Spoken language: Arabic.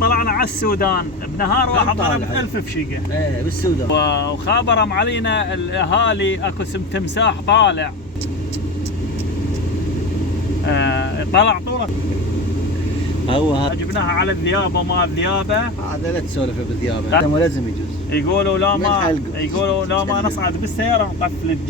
طلعنا على السودان بنهار واحد ضرب 1000 فشيقه. ايه بالسودان. وخابرهم علينا الاهالي اكو اسم تمساح طالع. طلع طوله. هو جبناها على الذيابه وما الذيابه. هذا لا تسولف بالذيابه، لازم يجوز. يقولوا لا ما نصعد بالسياره نقفل